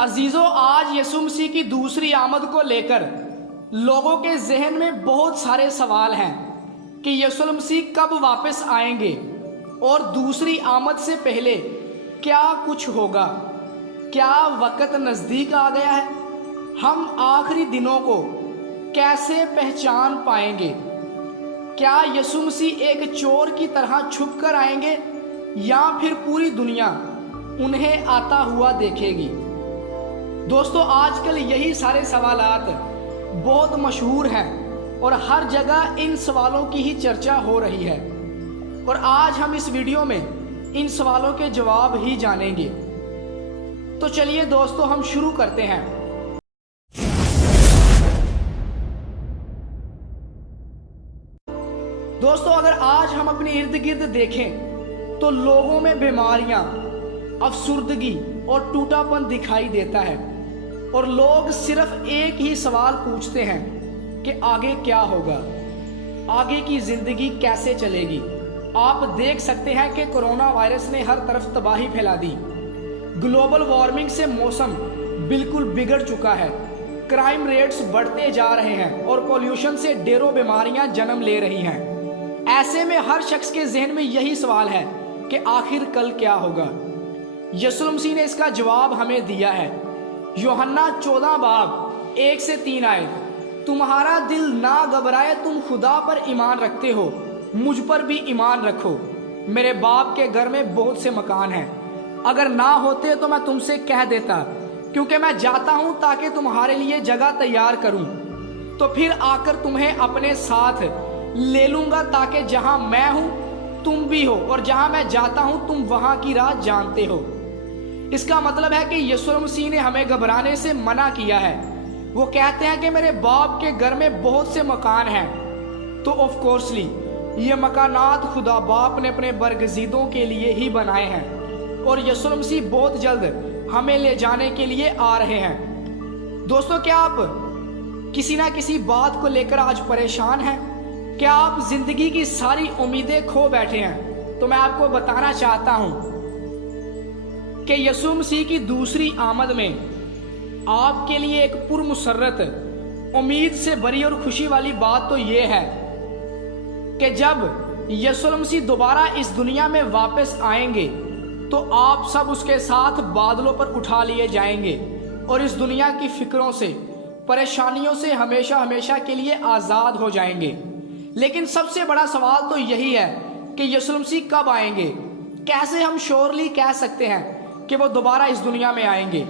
अजीजों, आज यीशु मसीह की दूसरी आमद को लेकर लोगों के जहन में बहुत सारे सवाल हैं कि यीशु मसीह कब वापस आएंगे और दूसरी आमद से पहले क्या कुछ होगा। क्या वक्त नज़दीक आ गया है? हम आखिरी दिनों को कैसे पहचान पाएंगे? क्या यीशु मसीह एक चोर की तरह छुप कर आएंगे या फिर पूरी दुनिया उन्हें आता हुआ देखेगी? दोस्तों, आजकल यही सारे सवालात बहुत मशहूर हैं और हर जगह इन सवालों की ही चर्चा हो रही है और आज हम इस वीडियो में इन सवालों के जवाब ही जानेंगे। तो चलिए दोस्तों, हम शुरू करते हैं। दोस्तों, अगर आज हम अपने इर्द गिर्द देखें तो लोगों में बीमारियां, अफसुर्दगी और टूटापन दिखाई देता है और लोग सिर्फ एक ही सवाल पूछते हैं कि आगे क्या होगा, आगे की जिंदगी कैसे चलेगी। आप देख सकते हैं कि कोरोना वायरस ने हर तरफ तबाही फैला दी। ग्लोबल वार्मिंग से मौसम बिल्कुल बिगड़ चुका है, क्राइम रेट्स बढ़ते जा रहे हैं और पॉल्यूशन से ढेरों बीमारियां जन्म ले रही हैं। ऐसे में हर शख्स के जहन में यही सवाल है कि आखिर कल क्या होगा। यीशु मसीह ने इसका जवाब हमें दिया है। यूहन्ना 14 बाब 1 से 3 आयत, तुम्हारा दिल ना घबराए, तुम खुदा पर ईमान रखते हो, मुझ पर भी ईमान रखो। मेरे बाप के घर में बहुत से मकान हैं, अगर ना होते तो मैं तुमसे कह देता, क्योंकि मैं जाता हूं ताकि तुम्हारे लिए जगह तैयार करूं, तो फिर आकर तुम्हें अपने साथ ले लूंगा, ताकि जहां मैं हूं तुम भी हो और जहां मैं जाता हूं तुम वहां की राह जानते हो। इसका मतलब है कि यीशु मसीह ने हमें घबराने से मना किया है। वो कहते हैं कि मेरे बाप के घर में बहुत से मकान हैं, तो ऑफ कोर्सली ये मकानात खुदा बाप ने अपने बरगजीदों के लिए ही बनाए हैं और यीशु मसीह बहुत जल्द हमें ले जाने के लिए आ रहे हैं। दोस्तों, क्या आप किसी ना किसी बात को लेकर आज परेशान हैं? क्या आप जिंदगी की सारी उम्मीदें खो बैठे हैं? तो मैं आपको बताना चाहता हूं कि यीशु मसीह की दूसरी आमद में आपके लिए एक पुरमुसर्रत, उम्मीद से भरी और खुशी वाली बात तो ये है कि जब यीशु मसीह दोबारा इस दुनिया में वापस आएंगे तो आप सब उसके साथ बादलों पर उठा लिए जाएंगे और इस दुनिया की फिक्रों से, परेशानियों से हमेशा हमेशा के लिए आज़ाद हो जाएंगे। लेकिन सबसे बड़ा सवाल तो यही है कि यीशु मसीह कब आएंगे? कैसे हम श्योरली कह सकते हैं कि वो दोबारा इस दुनिया में आएंगे?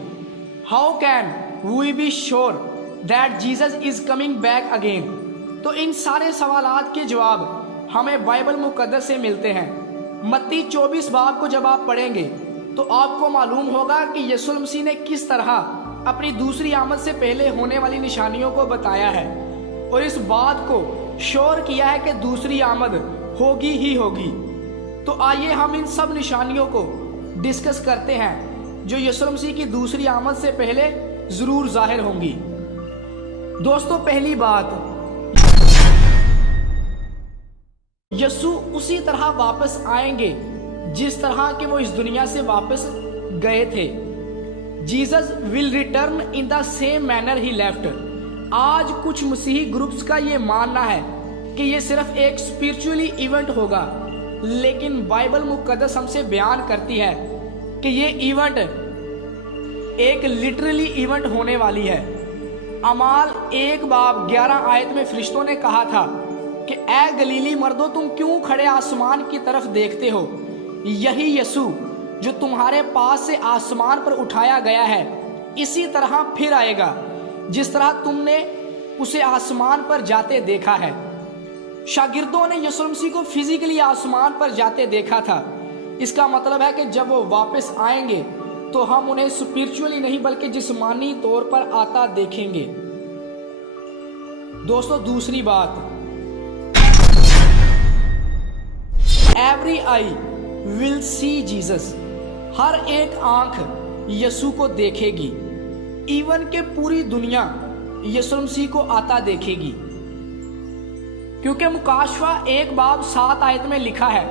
How can we be sure that Jesus is coming back again? तो इन सारे सवालात के जवाब हमें बाइबल मुकद्दस से मिलते हैं। मत्ती 24 बाब को जब आप पढ़ेंगे तो आपको मालूम होगा कि यीशु मसीह ने किस तरह अपनी दूसरी आमद से पहले होने वाली निशानियों को बताया है और इस बात को श्योर किया है कि दूसरी आमद होगी ही होगी। तो आइए हम इन सब निशानियों को डिस्कस करते हैं जो यीशु मसीह की दूसरी आमद से पहले जरूर जाहिर होंगी। दोस्तों, पहली बात, यीशु उसी तरह वापस आएंगे जिस तरह के वो इस दुनिया से वापस गए थे। Jesus will return in the same manner he left. आज कुछ मसीही ग्रुप्स का ये मानना है कि ये सिर्फ एक स्पिरिचुअली इवेंट होगा, लेकिन बाइबल मुकद्दस हमसे बयान करती है कि ये इवेंट एक लिटरली इवेंट होने वाली है। अमाल 1 बाब 11 आयत में फरिश्तों ने कहा था कि ऐ गलीली मर्दों, तुम क्यों खड़े आसमान की तरफ देखते हो? यही यीशु जो तुम्हारे पास से आसमान पर उठाया गया है इसी तरह फिर आएगा जिस तरह तुमने उसे आसमान पर जाते देखा है। शागिर्दों ने यीशु मसीह को फिजिकली आसमान पर जाते देखा था। इसका मतलब है कि जब वो वापस आएंगे तो हम उन्हें स्पिरिचुअली नहीं बल्कि जिस्मानी तौर पर आता देखेंगे। दोस्तों, दूसरी बात, every eye will see Jesus. हर एक आंख यीशु को देखेगी, इवन के पूरी दुनिया यीशु मसीह को आता देखेगी, क्योंकि मुकाशवा 1 बाब 7 आयत में लिखा है,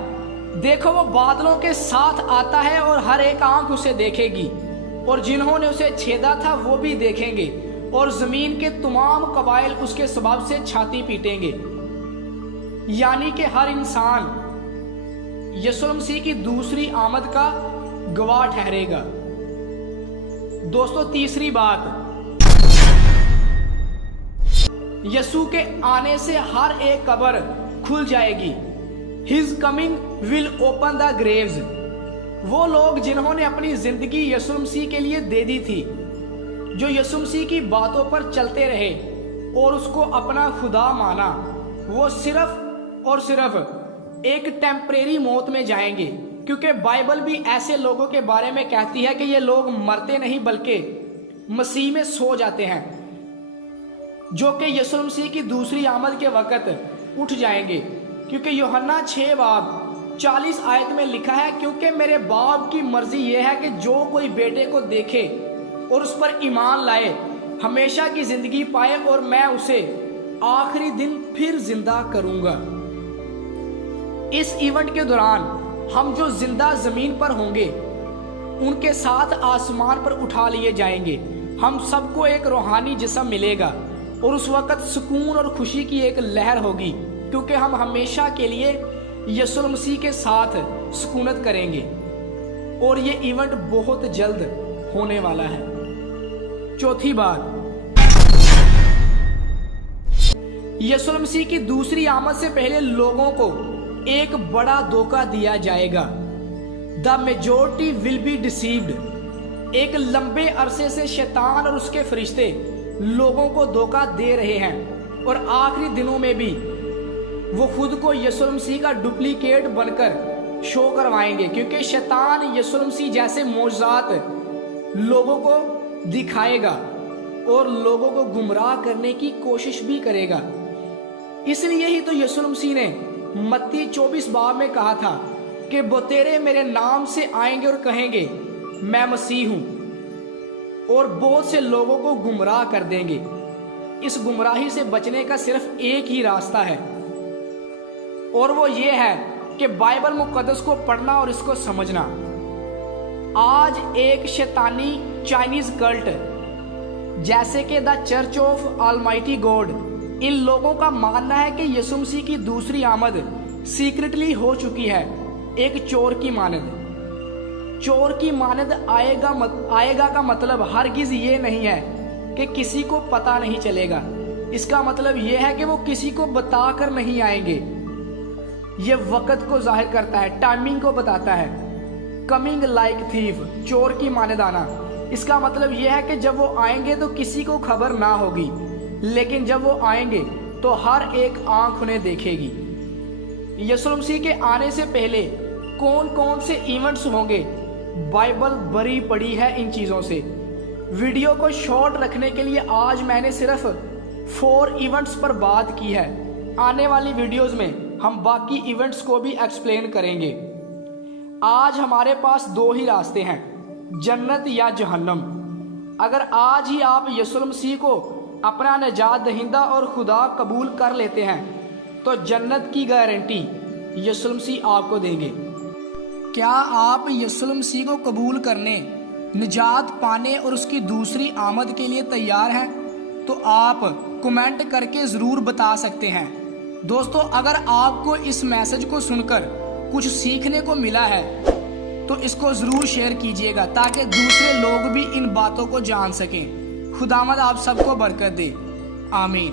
देखो वो बादलों के साथ आता है और हर एक आंख उसे देखेगी اور जिन्होंने उसे छेदा था वो भी देखेंगे और जमीन के तमाम कबाइल उसके सबब से छाती पीटेंगे। यानी कि हर इंसान यीशु मसीह की दूसरी आमद का गवाह ठहरेगा। दोस्तों, तीसरी बात, यीशु के आने से हर एक कब्र खुल जाएगी। His coming will open the graves। वो लोग जिन्होंने अपनी जिंदगी यीशु मसीह के लिए दे दी थी, जो यीशु मसीह की बातों पर चलते रहे और उसको अपना खुदा माना, वो सिर्फ और सिर्फ एक टेम्परेरी मौत में जाएंगे। क्योंकि बाइबल भी ऐसे लोगों के बारे में कहती है कि ये लोग मरते नहीं बल्कि मसीह में सो जाते हैं, जो कि यीशु मसीह की दूसरी आमद के वक़्त उठ जाएंगे। क्योंकि यूहन्ना 6 बाब 40 आयत में लिखा है, क्योंकि मेरे बाप की मर्जी ये है कि जो कोई बेटे को देखे और उस पर ईमान लाए हमेशा की जिंदगी पाए, और मैं उसे आखिरी दिन फिर जिंदा करूंगा। इस इवेंट के दौरान हम जो जिंदा जमीन पर होंगे उनके साथ आसमान पर उठा लिए जाएंगे। हम सबको एक रूहानी जिस्म मिलेगा और उस वक्त सुकून और खुशी की एक लहर होगी, क्योंकि हम हमेशा के लिए यीशु मसीह के साथ सुकूनत करेंगे। और ये इवेंट बहुत जल्द होने वाला है। चौथी बात, यीशु मसीह की दूसरी आमद से पहले लोगों को एक बड़ा धोखा दिया जाएगा। The majority will be deceived. एक लंबे अरसे से शैतान और उसके फरिश्ते लोगों को धोखा दे रहे हैं और आखिरी दिनों में भी वो खुद को यीशु मसीह का डुप्लीकेट बनकर शो करवाएंगे, क्योंकि शैतान यीशु मसीह जैसे मौजज़ात लोगों को दिखाएगा और लोगों को गुमराह करने की कोशिश भी करेगा। इसलिए ही तो यीशु मसीह ने मत्ती 24 बाब में कहा था कि बतेरे मेरे नाम से आएंगे और कहेंगे मैं मसीह हूं, और बहुत से लोगों को गुमराह कर देंगे। इस गुमराही से बचने का सिर्फ एक ही रास्ता है, और वो ये है कि बाइबल मुकद्दस को पढ़ना और इसको समझना। आज एक शैतानी चाइनीज कल्ट जैसे कि the church of almighty God, इन लोगों का मानना है कि यीशु मसीह की दूसरी आमद सीक्रेटली हो चुकी है, एक चोर की मानद। चोर की मानद आएगा का मतलब हरगिज ये नहीं है कि किसी को पता नहीं चलेगा। इसका मतलब ये है कि वो किसी को बताकर नहीं आएंगे। ये वक्त को जाहिर करता है, टाइमिंग को बताता है। कमिंग लाइक थीफ, चोर की मानद आना, इसका मतलब यह है कि जब वो आएंगे तो किसी को खबर ना होगी, लेकिन जब वो आएंगे तो हर एक आंख उन्हें देखेगी। यीशु मसीह के आने से पहले कौन कौन से इवेंट्स होंगे, बाइबल भरी पड़ी है इन चीज़ों से। वीडियो को शॉर्ट रखने के लिए आज मैंने सिर्फ 4 इवेंट्स पर बात की है। आने वाली वीडियोस में हम बाकी इवेंट्स को भी एक्सप्लेन करेंगे। आज हमारे पास 2 ही रास्ते हैं, जन्नत या जहन्नम। अगर आज ही आप यीशु मसीह को अपना निजात दहिंदा और खुदा कबूल कर लेते हैं तो जन्नत की गारंटी यीशु मसीह आपको देंगे। क्या आप यीशु मसीह को कबूल करने, निजात पाने और उसकी दूसरी आमद के लिए तैयार हैं? तो आप कमेंट करके ज़रूर बता सकते हैं। दोस्तों, अगर आपको इस मैसेज को सुनकर कुछ सीखने को मिला है तो इसको ज़रूर शेयर कीजिएगा, ताकि दूसरे लोग भी इन बातों को जान सकें। खुदावंद आप सबको बरकत दे। आमीन।